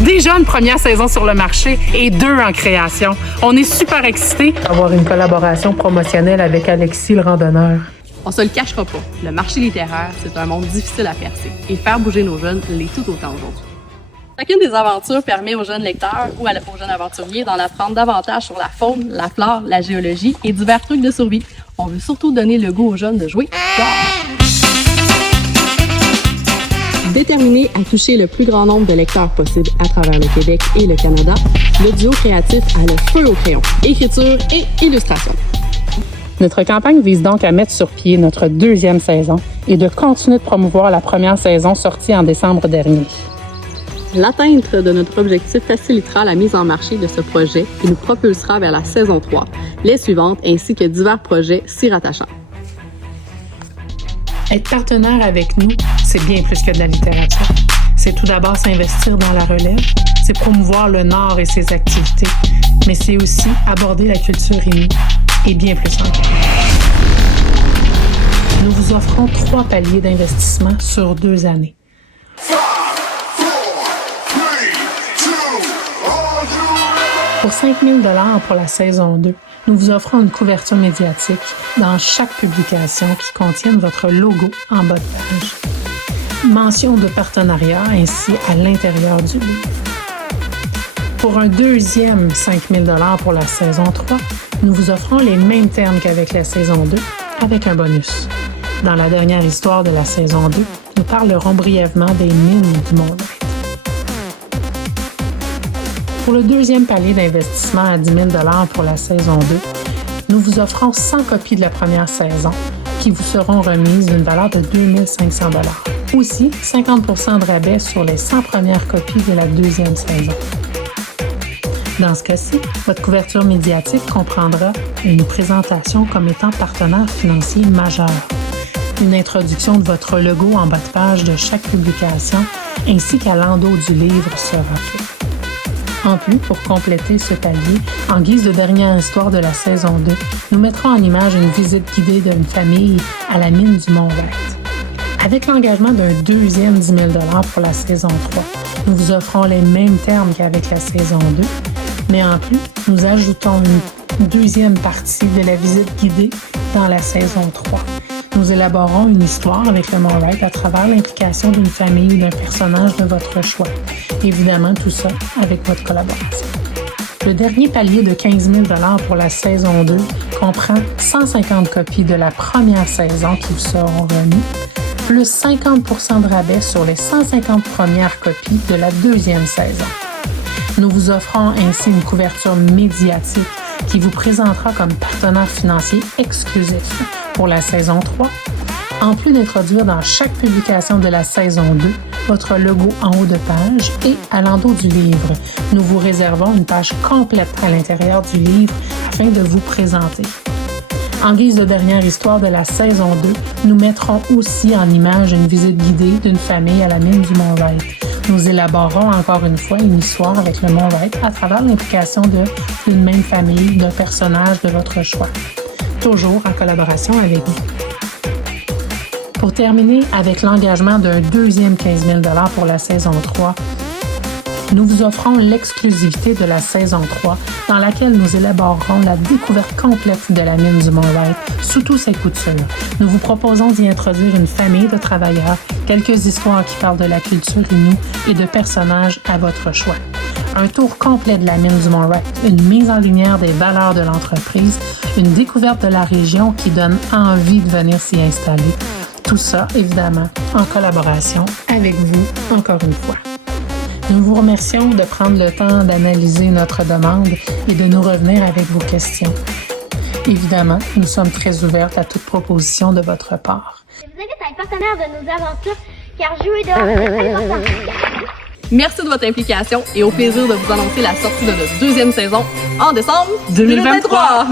Déjà une première saison sur le marché et 2 en création. On est super excités d'avoir une collaboration promotionnelle avec Alexis le randonneur. On se le cachera pas, le marché littéraire, c'est un monde difficile à percer et faire bouger nos jeunes l'est tout autant aujourd'hui. Chacune des aventures permet aux jeunes lecteurs ou aux jeunes aventuriers d'en apprendre davantage sur la faune, la flore, la géologie et divers trucs de survie. On veut surtout donner le goût aux jeunes de jouer dehors. Déterminé à toucher le plus grand nombre de lecteurs possible à travers le Québec et le Canada, le duo créatif a le feu au crayon, écriture et illustration. Notre campagne vise donc à mettre sur pied notre 2e saison et de continuer de promouvoir la première saison sortie en décembre dernier. L'atteinte de notre objectif facilitera la mise en marché de ce projet et nous propulsera vers la saison 3, les suivantes ainsi que divers projets s'y rattachant. Être partenaire avec nous, c'est bien plus que de la littérature. C'est tout d'abord s'investir dans la relève, c'est promouvoir le Nord et ses activités, mais c'est aussi aborder la culture inuit et bien plus encore. Nous vous offrons 3 paliers d'investissement sur 2 années. Pour 5 000 $ pour la saison 2, nous vous offrons une couverture médiatique dans chaque publication qui contienne votre logo en bas de page. Mention de partenariat ainsi à l'intérieur du livre. Pour un 2e 5 000 $ pour la saison 3, nous vous offrons les mêmes termes qu'avec la saison 2, avec un bonus. Dans la dernière histoire de la saison 2, nous parlerons brièvement des mines du Mont-White. Pour le 2e palier d'investissement à 10 000 $ pour la saison 2, nous vous offrons 100 copies de la première saison qui vous seront remises d'une valeur de 2 500 $. Aussi, 50 % de rabais sur les 100 premières copies de la 2e saison. Dans ce cas-ci, votre couverture médiatique comprendra une présentation comme étant partenaire financier majeur, une introduction de votre logo en bas de page de chaque publication ainsi qu'à l'endos du livre sera fait. En plus, pour compléter ce palier, en guise de dernière histoire de la saison 2, nous mettrons en image une visite guidée d'une famille à la mine du Mont-White. Avec l'engagement d'un 2e 10 000 $ pour la saison 3, nous vous offrons les mêmes termes qu'avec la saison 2, mais en plus, nous ajoutons une 2e partie de la visite guidée dans la saison 3. Nous élaborons une histoire avec le Mont-White à travers l'implication d'une famille ou d'un personnage de votre choix. Évidemment, tout ça avec votre collaboration. Le dernier palier de 15 000 $ pour la saison 2 comprend 150 copies de la première saison qui vous seront remises, plus 50 % de rabais sur les 150 premières copies de la 2e saison. Nous vous offrons ainsi une couverture médiatique qui vous présentera comme partenaire financier exclusif pour la saison 3, en plus d'introduire dans chaque publication de la saison 2 votre logo en haut de page et à l'endos du livre. Nous vous réservons une page complète à l'intérieur du livre afin de vous présenter. En guise de dernière histoire de la saison 2, nous mettrons aussi en image une visite guidée d'une famille à la mine du Mont-White. Nous élaborerons encore une fois une histoire avec le Mont-White à travers l'implication d'une même famille, d'un personnage de votre choix. Toujours en collaboration avec vous. Pour terminer avec l'engagement d'un 2e 15 000 $ pour la saison 3, nous vous offrons l'exclusivité de la saison 3 dans laquelle nous élaborerons la découverte complète de la mine du Mont-White sous tous ses coutures. Nous vous proposons d'y introduire une famille de travailleurs, quelques histoires qui parlent de la culture inuit et de personnages à votre choix. Un tour complet de la mine du Mont-White, une mise en lumière des valeurs de l'entreprise, une découverte de la région qui donne envie de venir s'y installer. Tout ça, évidemment, en collaboration avec vous, encore une fois. Nous vous remercions de prendre le temps d'analyser notre demande et de nous revenir avec vos questions. Évidemment, nous sommes très ouvertes à toute proposition de votre part. Je vous invite à être partenaire de nos aventures, car jouer dehors, c'est important. Merci de votre implication et au plaisir de vous annoncer la sortie de notre 2e saison en décembre 2023.